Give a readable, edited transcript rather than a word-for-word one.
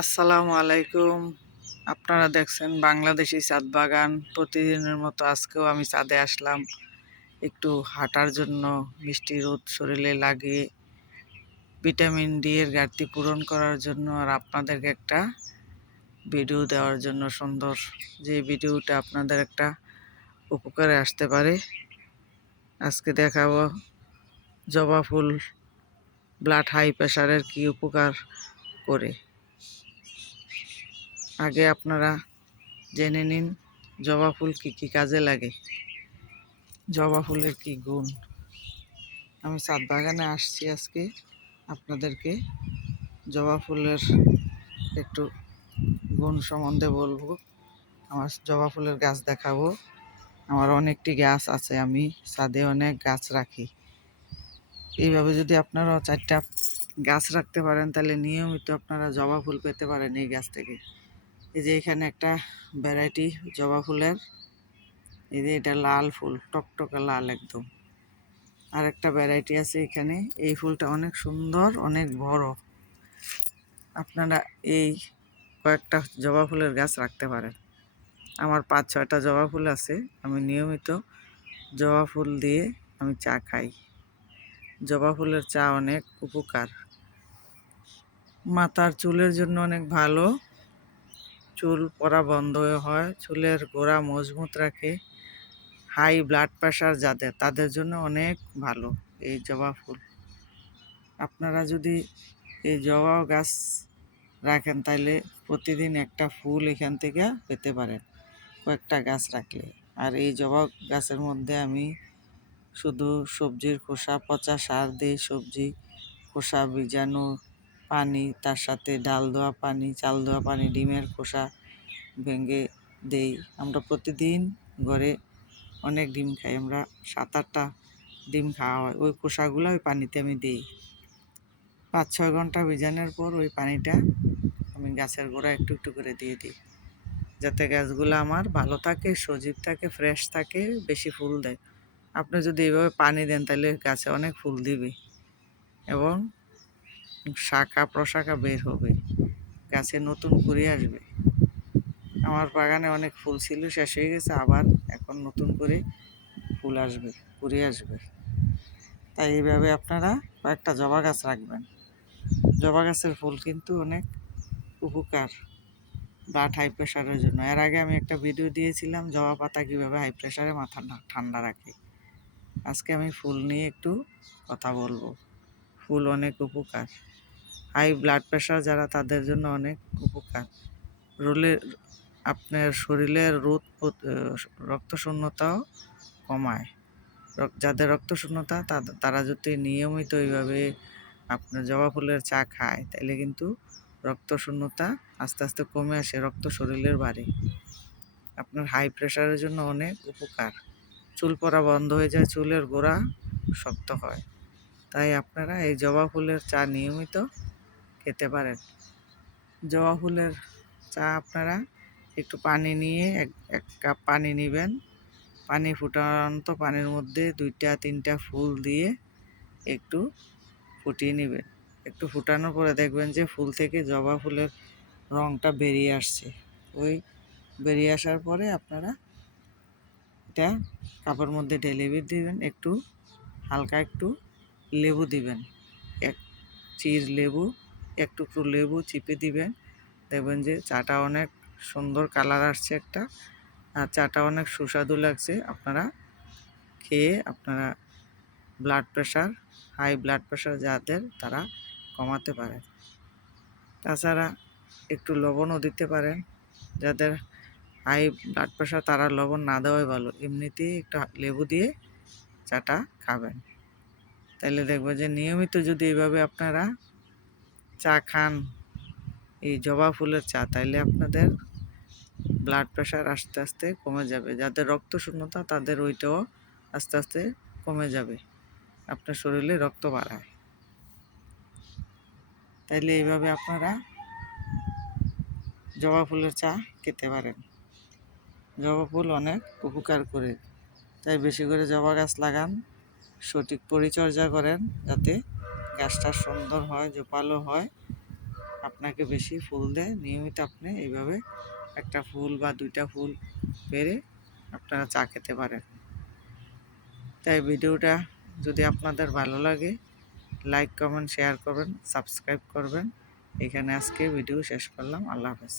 আসসালামু আলাইকুম। আপনারা দেখছেন বাংলাদেশি ছাদ বাগান। প্রতিদিনের মতো আজকেও আমি ছাদে আসলাম একটু হাঁটার জন্য। মিষ্টি রোদ শরীরে লাগিয়ে ভিটামিন ডি এর ঘাটতি পূরণ করার জন্য, আর আপনাদেরকে একটা ভিডিও দেওয়ার জন্য, সুন্দর যে ভিডিওটা আপনাদের একটা উপকারে আসতে পারে। আজকে দেখাবো জবা ফুল ব্লাড হাই প্রেশারের কি উপকার করে। আগে আপনারা জেনে নিন জবা ফুল কি কি কাজে লাগে, জবা ফুলের কি গুণ। আমি ছাদ বাগানে আসছি আজকে আপনাদেরকে জবা ফুলের একটু গুণ সম্বন্ধে বলবো। আমার জবা ফুলের গাছ দেখাবো। আমার অনেকটি গাছ আছে, আমি ছাদে অনেক গাছ রাখি। এইভাবে যদি আপনারা 4টা গাছ রাখতে পারেন তাহলে নিয়মিত আপনারা জবা ফুল পেতে পারেন এই গাছ থেকে। এই যে এখানে একটা ভ্যারাইটি জবা ফুলের, এই যে এটা লাল ফুল, টকটকে লাল একদম। আর একটা ভ্যারাইটি আছে এখানে, এই ফুলটা অনেক সুন্দর, অনেক বড়। আপনারা এই কয়েকটা জবা ফুলের গাছ রাখতে পারেন। আমার 5-6টা জবা ফুল আছে। আমি নিয়মিত জবা ফুল দিয়ে আমি চা খাই। জবা ফুলের চা অনেক উপকার, মাথার চুলের জন্য অনেক ভালো। চুল পড়া বন্ধ হয়, চুলের গোড়া মজবুত রাখে। হাই ব্লাড প্রেশার যাদের, তাদের জন্য অনেক ভালো এই জবা ফুল। আপনারা যদি এই জবা গাছ রাখেন তাহলে প্রতিদিন একটা ফুল এখান থেকে পেতে পারেন কয়েকটা গাছ রাখলে। আর এই জবা গাছের মধ্যে আমি শুধু সবজির খোসা, পচা সার দিই, সবজি খোসা, বীজাণু, পানি, তার সাথে ডাল দেওয়া পানি, চাল দেওয়া পানি, ডিমের খোসা ভেঙে দেই। আমরা প্রতিদিন ঘরে অনেক ডিম খাই, আমরা 7-8টা ডিম খাওয়া হয়। ওই খোসাগুলো ওই পানিতে আমি দিই। 5-6 ঘন্টা ভিজানোর পর ওই পানিটা আমি গাছের গোড়া একটু একটু করে দিয়ে দিই, যাতে গাছগুলো আমার ভালো থাকে, সজীব থাকে, ফ্রেশ থাকে, বেশি ফুল দেয়। আপনি যদি এইভাবে পানি দেন তাহলে গাছে অনেক ফুল দিবে এবং শাখা প্রশাখা বের হবে, গাছে নতুন কুড়ি আসবে। আমার বাগানে অনেক ফুল ছিল, শেষ হয়ে গেছে, আবার এখন নতুন করে ফুল আসবে, কুড়ি আসবে। তাই এইভাবে আপনারা কয়েকটা জবা গাছ রাখবেন। জবা গাছের ফুল কিন্তু অনেক উপকার ব্লাড হাই প্রেশারের জন্য। এর আগে আমি একটা ভিডিও দিয়েছিলাম জবা পাতা কীভাবে হাই প্রেশারে মাথা ঠান্ডা রাখে। আজকে আমি ফুল নিয়ে একটু কথা বলবো। ফুল অনেক উপকার, হাই ব্লাড প্রেশার যারা, তাদের জন্য অনেক উপকার। রোলে আপনার শরীরের রক্তশূন্যতাও কমায়। যাদের রক্তশূন্যতা তারা যদি নিয়মিত এইভাবে আপনার জবা ফুলের চা খায় তাহলে কিন্তু রক্তশূন্যতা আস্তে আস্তে কমে আসে, রক্ত শরীরের বাড়ে। আপনার হাই প্রেশারের জন্য অনেক উপকার। চুল পড়া বন্ধ হয়ে যায়, চুলের গোড়া শক্ত হয়। তাই আপনারা এই জবা ফুলের চা নিয়মিত খেতে পারেন। জবা ফুলের চা আপনারা একটু পানি নিয়ে, এক কাপ পানি নেবেন। পানি ফুটান্ত পানির মধ্যে 2-3টা ফুল দিয়ে একটু ফুটিয়ে নেবেন। একটু ফুটানোর পরে দেখবেন যে ফুল থেকে জবা ফুলের রঙটা বেরিয়ে আসছে। ওই বেরিয়ে আসার পরে আপনারা এটা কাপের মধ্যে ঢেলে দিবেন। একটু হালকা একটু লেবু দিবেন, এক চির লেবু, এক টুকরো লেবু চিপে দিবেন। দেখবেন যে চাটা অনেক সুন্দর কালার আসছে একটা, আর চাটা অনেক সুস্বাদু লাগছে। আপনারা খেয়ে আপনারা blood pressure, high blood pressure যাদের, তারা কমাতে পারেন। তাছাড়া একটু লবণও দিতে পারেন। যাদের হাই ব্লাড প্রেশার তারা লবণ না দেওয়াই ভালো, এমনিতেই একটু লেবু দিয়ে চাটা খাবেন। তাহলে দেখবেন যে নিয়মিত যদি এইভাবে আপনারা চা খান, এই জবা ফুলের চা, তাইলে আপনাদের ব্লাড প্রেশার আস্তে আস্তে কমে যাবে। যাদের রক্তশূন্যতা তাদের ওইটাও আস্তে আস্তে কমে যাবে। আপনার শরীরে রক্ত বাড়ায়। তাইলে এইভাবে আপনারা জবা ফুলের চা খেতে পারেন। জবা ফুল অনেক উপকার করে, তাই বেশি করে জবা গাছ লাগান, সঠিক পরিচর্যা করেন যাতে গাছটা সুন্দর হয়, জোপালো হয়। আপনাকে বেশি ফুল দেয়। নিয়মিত আপনি এইভাবে একটা ফুল বা 2টা ফুল পেড়ে আপনারা চা খেতে পারেন। তাই ভিডিওটা যদি আপনাদের ভালো লাগে লাইক, কমেন্ট, শেয়ার করবেন, সাবস্ক্রাইব করবেন। এখানে আজকে ভিডিও শেষ করলাম। আল্লাহ হাফেজ।